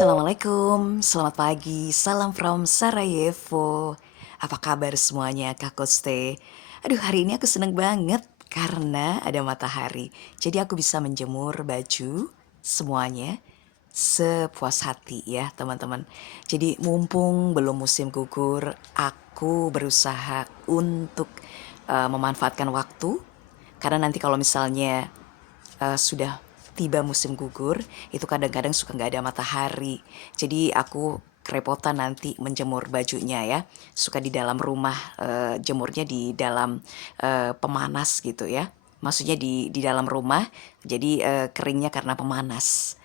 Assalamualaikum, selamat pagi, salam from Sarajevo. Apa kabar semuanya, Kak Koste? Aduh, hari ini aku seneng banget karena ada matahari. Jadi aku bisa menjemur baju semuanya sepuas hati ya, teman-teman. Jadi mumpung belum musim gugur, aku berusaha untuk memanfaatkan waktu karena nanti kalau misalnya sudah tiba musim gugur, itu kadang-kadang suka nggak ada matahari. Jadi aku kerepotan nanti menjemur bajunya ya. Suka di dalam rumah, jemurnya di dalam pemanas gitu ya. Maksudnya di dalam rumah, jadi keringnya karena pemanas.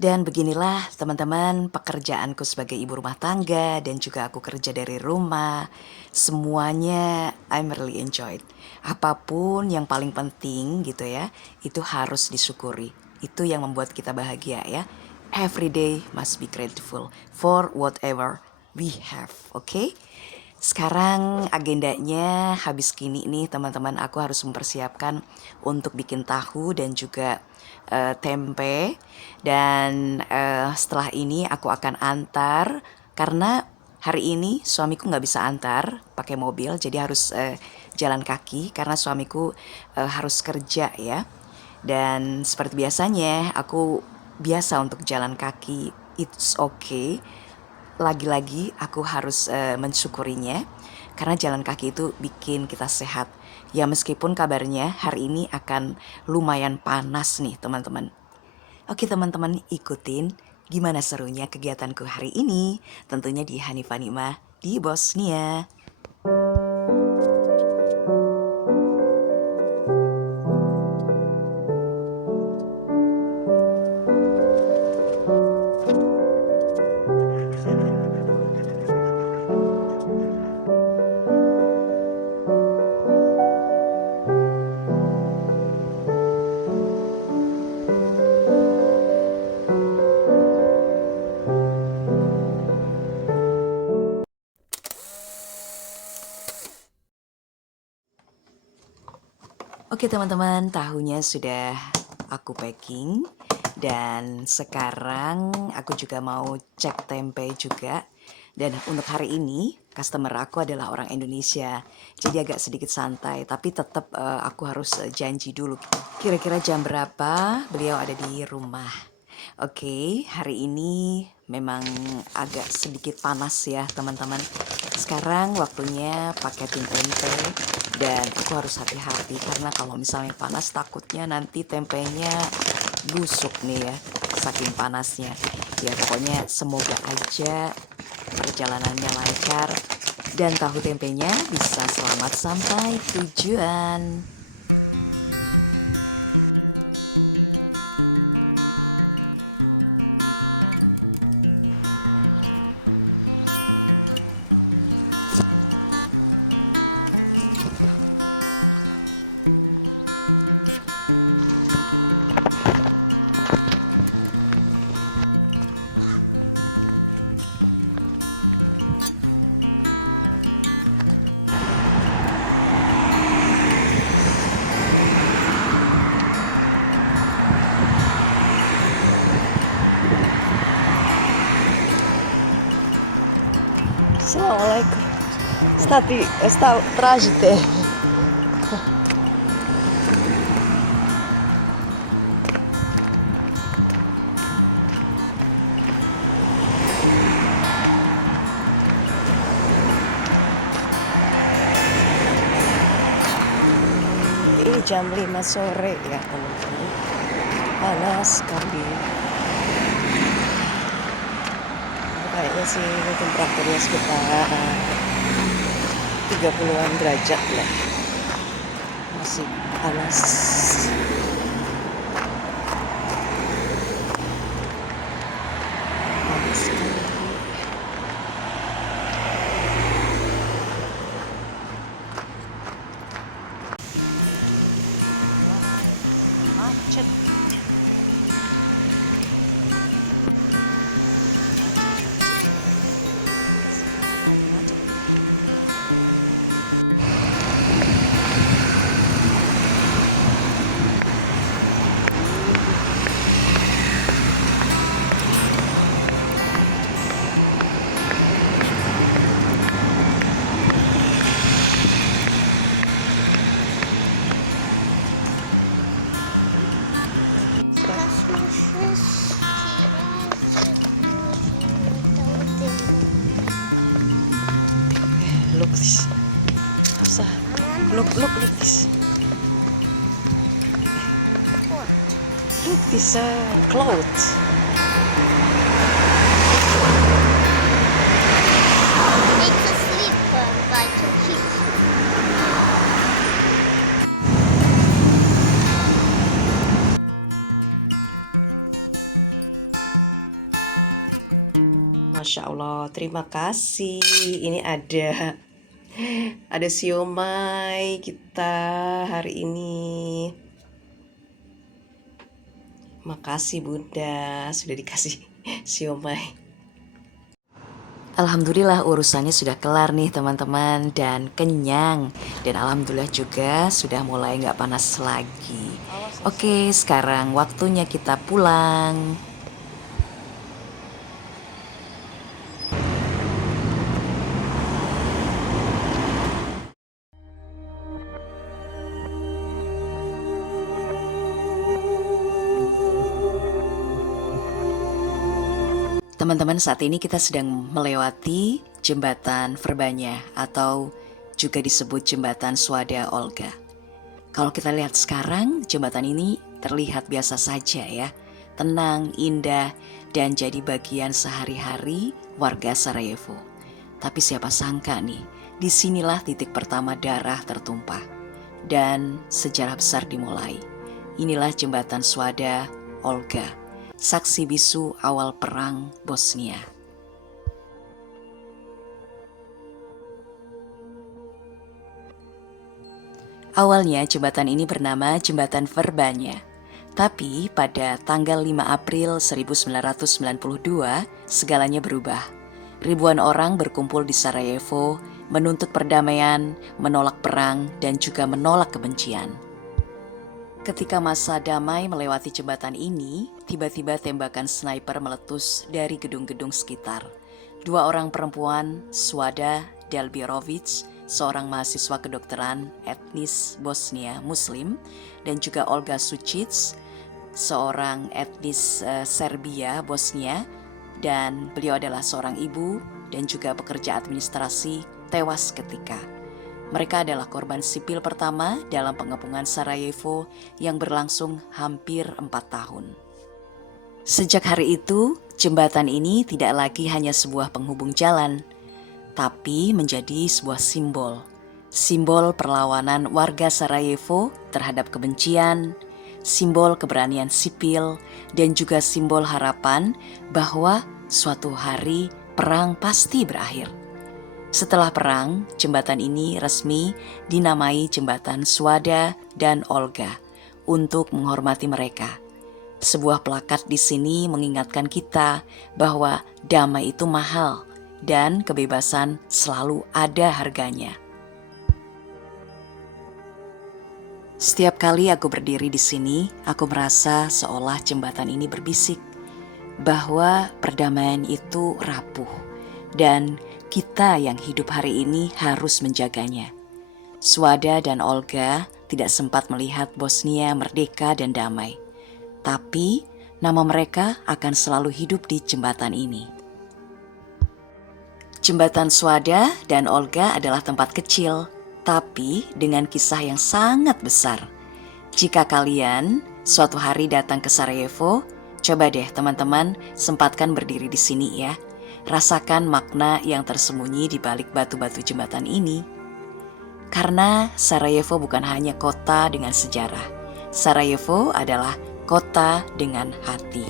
Dan beginilah teman-teman pekerjaanku sebagai ibu rumah tangga dan juga aku kerja dari rumah. Semuanya I'm really enjoyed. Apapun yang paling penting gitu ya, itu harus disyukuri. Itu yang membuat kita bahagia ya. Every day must be grateful for whatever we have, oke? Okay? Sekarang agendanya habis gini nih teman-teman, aku harus mempersiapkan untuk bikin tahu dan juga tempe. Dan setelah ini aku akan antar karena hari ini suamiku nggak bisa antar pakai mobil, jadi harus jalan kaki karena suamiku harus kerja ya. Dan seperti biasanya aku biasa untuk jalan kaki, it's okay. Lagi-lagi aku harus mensyukurinya karena jalan kaki itu bikin kita sehat. Ya meskipun kabarnya hari ini akan lumayan panas nih teman-teman. Oke teman-teman, ikutin gimana serunya kegiatanku hari ini. Tentunya di Hanifanima di Bosnia. Oke teman-teman, tahunya sudah aku packing. Dan sekarang aku juga mau cek tempe juga. Dan untuk hari ini, customer aku adalah orang Indonesia. Jadi agak sedikit santai, tapi tetap aku harus janji dulu. Kira-kira jam berapa beliau ada di rumah. Oke, hari ini memang agak sedikit panas ya teman-teman. Sekarang waktunya paketin tempe dan aku harus hati-hati karena kalau misalnya panas takutnya nanti tempenya busuk nih ya, saking panasnya. Ya pokoknya semoga aja perjalanannya lancar dan tahu tempenya bisa selamat sampai tujuan. Assalamualaikum. Tražite. Ini jam 5 sore ya teman-teman. Panas sekali. Kayaknya sih temperaturnya sekitar 30-an derajat lah. Masih panas. Panas sekali. Macet. Look this. Look this clothes. It's a slipper by Chuchi. Masya Allah, terima kasih. Ini ada siomay kita hari ini. Makasih Bunda sudah dikasih siomay. Alhamdulillah urusannya sudah kelar nih teman-teman dan kenyang. Dan alhamdulillah juga sudah mulai nggak panas lagi. Oke, sekarang waktunya kita pulang. Teman-teman, saat ini kita sedang melewati jembatan Verbanya atau juga disebut jembatan Swada Olga. Kalau kita lihat sekarang, jembatan ini terlihat biasa saja ya, tenang, indah, dan jadi bagian sehari-hari warga Sarajevo. Tapi siapa sangka nih, disinilah titik pertama darah tertumpah dan sejarah besar dimulai. Inilah jembatan Swada Olga, saksi bisu awal perang Bosnia. Awalnya jembatan ini bernama Jembatan Verbanya. Tapi pada tanggal 5 April 1992 segalanya berubah. Ribuan orang berkumpul di Sarajevo menuntut perdamaian, menolak perang, dan juga menolak kebencian. Ketika masa damai melewati jembatan ini, tiba-tiba tembakan sniper meletus dari gedung-gedung sekitar. 2 orang perempuan, Swada Delbirovic, seorang mahasiswa kedokteran etnis Bosnia Muslim, dan juga Olga Sucic, seorang etnis Serbia Bosnia, dan beliau adalah seorang ibu dan juga pekerja administrasi, tewas seketika. Mereka adalah korban sipil pertama dalam pengepungan Sarajevo yang berlangsung hampir 4 tahun. Sejak hari itu, jembatan ini tidak lagi hanya sebuah penghubung jalan, tapi menjadi sebuah simbol. Simbol perlawanan warga Sarajevo terhadap kebencian, simbol keberanian sipil, dan juga simbol harapan bahwa suatu hari perang pasti berakhir. Setelah perang, jembatan ini resmi dinamai Jembatan Swada dan Olga untuk menghormati mereka. Sebuah plakat di sini mengingatkan kita bahwa damai itu mahal dan kebebasan selalu ada harganya. Setiap kali aku berdiri di sini, aku merasa seolah jembatan ini berbisik bahwa perdamaian itu rapuh dan kita yang hidup hari ini harus menjaganya. Swada dan Olga tidak sempat melihat Bosnia merdeka dan damai, tapi nama mereka akan selalu hidup di jembatan ini. Jembatan Swada dan Olga adalah tempat kecil, tapi dengan kisah yang sangat besar. Jika kalian suatu hari datang ke Sarajevo, coba deh teman-teman sempatkan berdiri di sini ya. Rasakan makna yang tersembunyi di balik batu-batu jembatan ini. Karena Sarajevo bukan hanya kota dengan sejarah. Sarajevo adalah kota dengan hati.